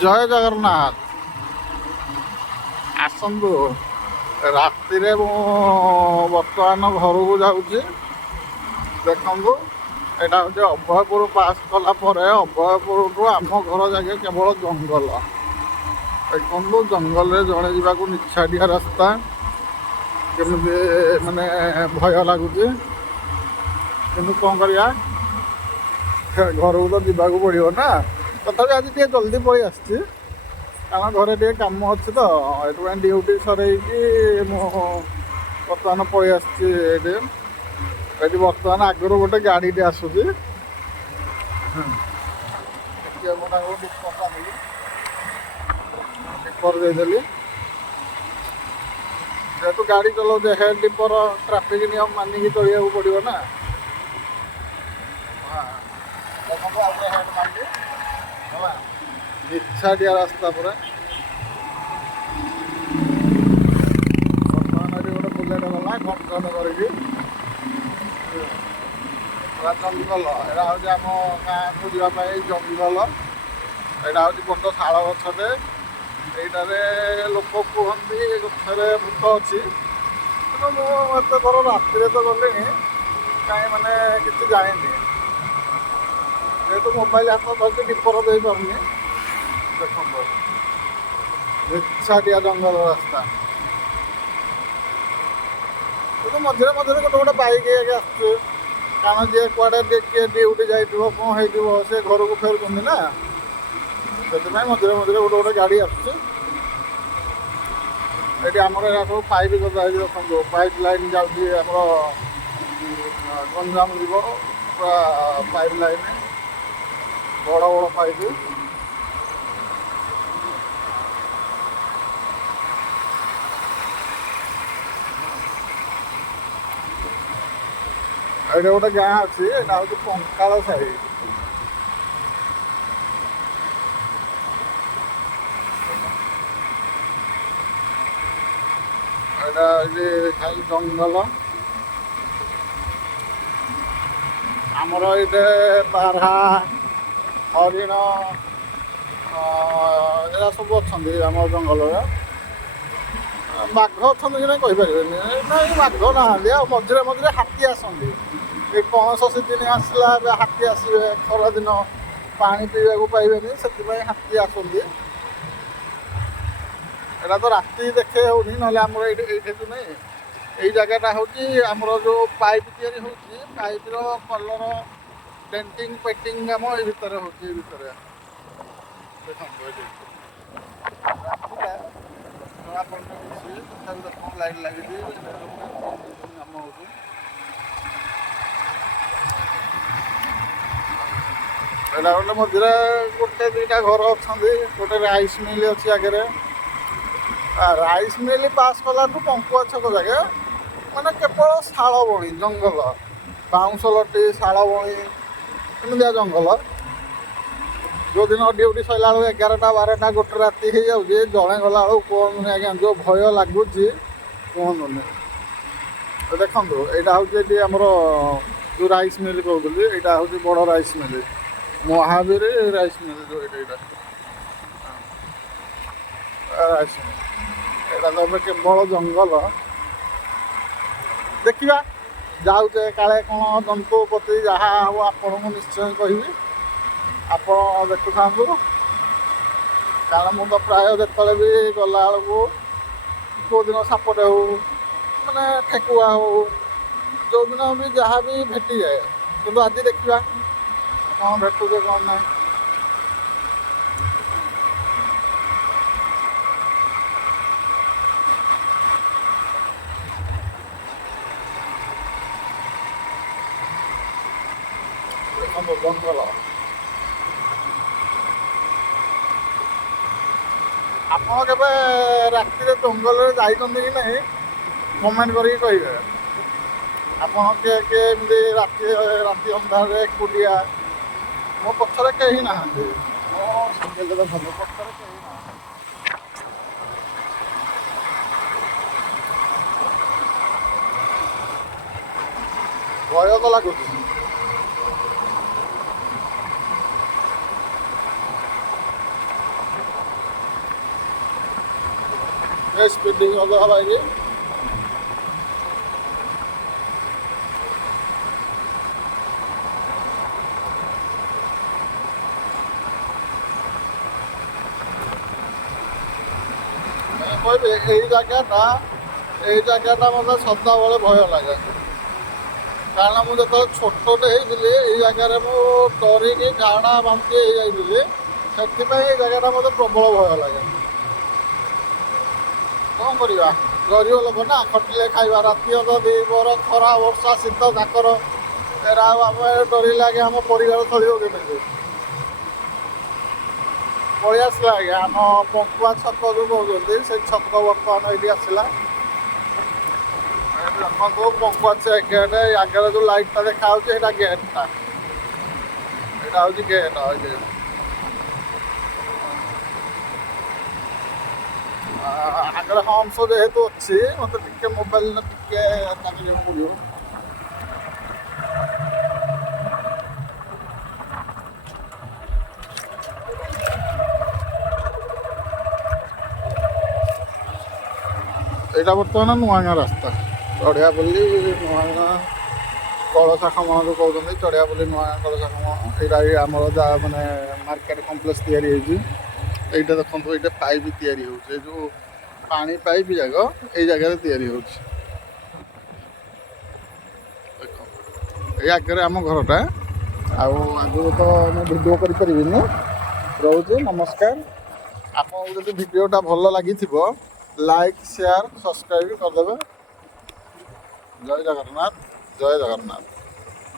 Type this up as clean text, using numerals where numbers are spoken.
ଜୟ ଜଗନ୍ନାଥ। ଆସନ୍ତୁ। ରାତିରେ ମୁଁ ବର୍ତ୍ତମାନ ଘରକୁ ଯାଉଛି। ଦେଖନ୍ତୁ, ଏଇଟା ହେଉଛି ଅଭୟପୁର ପାସ୍ କଲା ପରେ ଅଭୟପୁରଠୁ ଆମ ଘର ଯାକେ କେବଳ ଜଙ୍ଗଲ। ଦେଖନ୍ତୁ, ଜଙ୍ଗଲରେ ଜଣେ ଯିବାକୁ ନିଛାଟିଆ ରାସ୍ତା, କେମିତି ମାନେ ଭୟ ଲାଗୁଛି, କିନ୍ତୁ କ'ଣ କରିବା, ଘରକୁ ତ ଯିବାକୁ ପଡ଼ିବ ନା। ତଥାପି ଆଜି ଟିକେ ଜଲ୍ଦି ପଳେଇ ଆସିଛି, କାରଣ ଘରେ ଟିକେ କାମ ଅଛି ତ, ଏଥିପାଇଁ ଡ୍ୟୁଟି ସରେଇକି ମୁଁ ବର୍ତ୍ତମାନ ପଳେଇ ଆସିଛି। ଏଠି ବର୍ତ୍ତମାନ ଆଗରୁ ଗୋଟେ ଗାଡ଼ିଟେ ଆସୁଛି, ଡିପର ଦେଇଦେଲି। ଯେହେତୁ ଗାଡ଼ି ଚଲାଉଛି ହେଡ୍ ଡିପର, ଟ୍ରାଫିକ୍ ନିୟମ ମାନିକି ଚଳିବାକୁ ପଡ଼ିବ ନା। ଦେଖନ୍ତୁ, ଆଉ ଗୋଟେ ହେଡ୍ ମାରିଲି ହେଲା, ନିଛାଟିଆ ରାସ୍ତା ପୁରା। ବର୍ତ୍ତମାନ ଏଠି ଗୋଟେ ବୁଲେଟ୍ ଗଲା ଘଣ୍ଟନ କରିକି, ପୁରା ଜଙ୍ଗଲ। ଏଇଟା ହେଉଛି ଆମ ଗାଁକୁ ଯିବା ପାଇଁ ଜଙ୍ଗଲ। ଏଇଟା ହେଉଛି ବଡ଼ ଶାଳ ଗଛଟେ। ଏଇଟାରେ ଲୋକ କୁହନ୍ତି ଗଛରେ ଭୂତ ଅଛି, କିନ୍ତୁ ମୁଁ ଏତେ ଥର ରାତିରେ ତ ଗଲିଣି, କାହିଁ ମାନେ କିଛି ଜାଣିନି। ଯେହେତୁ ମୋବାଇଲ ହାତ ଧରିକି ଡିପର ଦେଇପାରୁନି। ଦେଖନ୍ତୁ, ନିଛାଟିଆ ଜଙ୍ଗଲ ରାସ୍ତା, କିନ୍ତୁ ମଝିରେ ମଝିରେ ଗୋଟେ ଗୋଟେ ବାଇକ୍ ଆସୁଛି, କାରଣ ଯିଏ କୁଆଡ଼େ କିଏ ଡ୍ୟୁଟି ଯାଇଥିବ, କ'ଣ ହେଇଥିବ, ସେ ଘରକୁ ଫେରୁଛନ୍ତି ନା, ସେଥିପାଇଁ ମଝିରେ ମଝିରେ ଗୋଟେ ଗୋଟେ ଗାଡ଼ି ଆସୁଛି। ଏଠି ଆମର ଏରା ସବୁ ପାଇପ୍ ଗଦା ହେଇକି, ଦେଖନ୍ତୁ ପାଇପ୍ ଲାଇନ୍ ଯାଉଛି ଆମର ଗଞ୍ଜାମ ଯିବ, ପୁରା ପାଇପ୍ ଲାଇନ୍, ବଡ଼ ବଡ଼ ପାଇପ୍। ଏଇଟା ଗୋଟେ ଗାଁ ଅଛି, ଏଇଟା ହେଉଛି ପଙ୍କାଳ ସାହି। ଏଇଟା ହେଉଛି ଖାଲି ଜଙ୍ଗଲ। ଆମର ଏଇଠି ବାରହା, ହରିଣ, ଏରା ସବୁ ଅଛନ୍ତି ଆମ ଜଙ୍ଗଲରେ। ବାଘ ଅଛନ୍ତି କି ନାହିଁ କହିପାରିବେନି, ନାଇଁ ବାଘ ନାହାନ୍ତି। ଆଉ ମଝିରେ ମଝିରେ ହାତୀ ଆସନ୍ତି। ଏଇ ପଣସ ସିଜିନ୍ ଆସିଲା, ଏବେ ହାତୀ ଆସିବେ। ଖରାଦିନ ପାଣି ପିଇବାକୁ ପାଇବେନି, ସେଥିପାଇଁ ହାତୀ ଆସନ୍ତି। ଏଇଟା ତ ରାତି ଦେଖେଇ ହେଉନି, ନହେଲେ ଆମର ଏଇଠି ଯେଉଁ ନାହିଁ, ଏଇ ଜାଗାଟା ହେଉଛି ଆମର ଯେଉଁ ପାଇପ୍ ତିଆରି ହେଉଛି, ପାଇପ୍ର କଲର ଡେଣ୍ଟିଂ ପେଣ୍ଟିଂ କାମ ଏଇ ଭିତରେ ହେଉଛି। ଏଇ ଭିତରେ ଦେଖନ୍ତୁ, ଏଇଠି ରାତିଟା ଜଣାପଡ଼ୁନି କିଛି, ତଥାପି ଦେଖନ୍ତୁ ଲାଇଟ୍ ଲାଗିଛି, କାମ ହେଉଛି। ଏଇଟା ଗୋଟେ ମଝିରେ ଗୋଟେ ଦୁଇଟା ଘର ଅଛନ୍ତି, ଗୋଟେ ରାଇସ୍ ମିଲ୍ ଅଛି ଆଗରେ। ରାଇସ୍ ମିଲ୍ ପାସ୍ କଲାଠୁ ପଙ୍କୁଆ ଛକ ଯାକେ ମାନେ କେବଳ ଶାଳ ବଣି ଜଙ୍ଗଲ, ବାଉଁଶ ଲଟି, ଶାଳ ବଣି, ଏମିତିଆ ଜଙ୍ଗଲ। ଯେଉଁଦିନ ଡ୍ୟୁଟି ସରିଲା ବେଳକୁ 11ଟା 12ଟା 1 ରାତି ହେଇଯାଉଛି, ଜଣେ ଗଲା ବେଳକୁ କୁହନ୍ତୁନି ଆଜ୍ଞା, ଯେଉଁ ଭୟ ଲାଗୁଛି କୁହନ୍ତୁନି। ଦେଖନ୍ତୁ, ଏଇଟା ହେଉଛି ଏଠି ଆମର ଯେଉଁ ରାଇସ୍ ମିଲ୍ କହୁଥିଲି, ଏଇଟା ହେଉଛି ବଡ଼ rice mill, Mahavir rice mill. ଯେଉଁ ଏଇଟା ରାଇସ୍ ମିଲ୍, ଏଇଟା ତ ଏବେ କେବଳ ଜଙ୍ଗଲ। ଦେଖିବା, ଯାଉଛେ କାଳେ କ'ଣ ଜନ୍ତୁ ପ୍ରତି ଯାହା ହେବ ଆପଣଙ୍କୁ ନିଶ୍ଚୟ କହିବି, ଆପଣ ଦେଖୁଥାନ୍ତୁ। କାରଣ ମୁଁ ତ ପ୍ରାୟ ଯେତେବେଳେ ବି ଗଲାବେଳକୁ, କେଉଁଦିନ ସାପଟେ ହେଉ, ମାନେ ଠେକୁଆ ହେଉ, ଯେଉଁଦିନ ବି ଯାହା ବି ଭେଟିଯାଏ। କିନ୍ତୁ ଆଜି ଦେଖିବା କ'ଣ ଭେଟୁଛେ କ'ଣ ନାହିଁ। ଦେଖନ୍ତୁ, ଜଙ୍ଗଲ। ଆପଣ କେବେ ରାତିରେ ଜଙ୍ଗଲରେ ଯାଇଛନ୍ତି କି ନାହିଁ, କମେଣ୍ଟ କରିକି କହିବେ। ଆପଣ କିଏ କିଏ ଏମିତି ରାତି ଅନ୍ଧାରରେ ଏକୁଟିଆ, ମୋ ପଛରେ କେହି ନାହାନ୍ତି, ମୋ ସିଙ୍ଗଲରେ ଭଲ, ପଛରେ କେହି ନାହାନ୍ତି। ଭୟ ତ ଲାଗୁଛି। ସ୍ପିଡିଂ କରିଦେବା ବାଇକ୍। କହିବି ଏଇ ଜାଗାଟା ମୋତେ ସଦାବେଳେ ଭୟ ଲାଗେ, କାରଣ ମୁଁ ଯେତେବେଳେ ଛୋଟଟେ ହେଇଥିଲି ଏଇ ଜାଗାରେ ମୁଁ ଡରିକି ଝାଡ଼ା ବାନ୍ତି ହେଇଯାଇଥିଲି, ସେଥିପାଇଁ ଏଇ ଜାଗାଟା ମୋତେ ପ୍ରବଳ ଭୟ ଲାଗେ। କ'ଣ କରିବା, ଗରିବ ଲୋକ ନା, ଖଟିଲେ ଖାଇବା, ରାତି ଅଧ ଦ୍ୱିପହର ଖରା ବର୍ଷା ଶୀତ କାକର ଏରା ଆଉ ଆମେ ଡରିଲେ ଆଜ୍ଞା ଆମ ପରିବାର ଚଳିବ କେମିତି। ପଳେଇ ଆସିଲା ଆଜ୍ଞା ଆମ ପଙ୍କୁଆ ଛକ ଯେଉଁ କହୁଛନ୍ତି ସେଇ ଛକ ବର୍ତ୍ତମାନ ଏଇଠି ଆସିଲା। ଦେଖନ୍ତୁ ପଙ୍କୁଆ ଗେଟ୍, ଆଗରେ ଯେଉଁ ଲାଇଟ୍ଟା ଦେଖାହେଉଛି ସେଇଟା ଗେଟ୍ଟା, ଏଇଟା ହେଉଛି ଗେଟ୍। ଆଗରେ ହମ୍ସ ଯେହେତୁ ଅଛି ମୋତେ ଟିକେ ମୋବାଇଲରେ ଟିକେ ଲାଗିବାକୁ ପଡ଼ିବ। ଏଇଟା ବର୍ତ୍ତମାନ ନୂଆ ଗାଁ ରାସ୍ତା, ଚଢ଼ିଆପଲ୍ଲୀ ନୂଆ ଗାଁ କଳସା ଖମଣ ଯେଉଁ କହୁଛନ୍ତି, ଚଢ଼ିଆପଲ୍ଲୀ ନୂଆ ଗାଁ କଳସା ଖମଣ। ଏଇଟା ଆମର ଯାହା ମାନେ ମାର୍କେଟ କମ୍ପ୍ଲେକ୍ସ ତିଆରି ହେଇଛି। ଏଇଟା ଦେଖନ୍ତୁ, ଏଇଟା ପାଇପ୍ ତିଆରି ହେଉଛି, ଏଇ ଯେଉଁ ପାଣି ପାଇପ୍ ଯାକ ଏଇ ଜାଗାରେ ତିଆରି ହେଉଛି। ଦେଖନ୍ତୁ ଏଇ ଆଗରେ ଆମ ଘରଟା, ଆଉ ଆଗରୁ ତ ମୁଁ ଭିଡ଼ିଓ କରିପାରିବିନି, ରହୁଛି ନମସ୍କାର। ଆପଣଙ୍କୁ ଯଦି ଭିଡ଼ିଓଟା ଭଲ ଲାଗିଥିବ ଲାଇକ୍ ସେୟାର ସବସ୍କ୍ରାଇବ୍ କରିଦେବେ। ଜୟ ଜଗନ୍ନାଥ, ଜୟ ଜଗନ୍ନାଥ।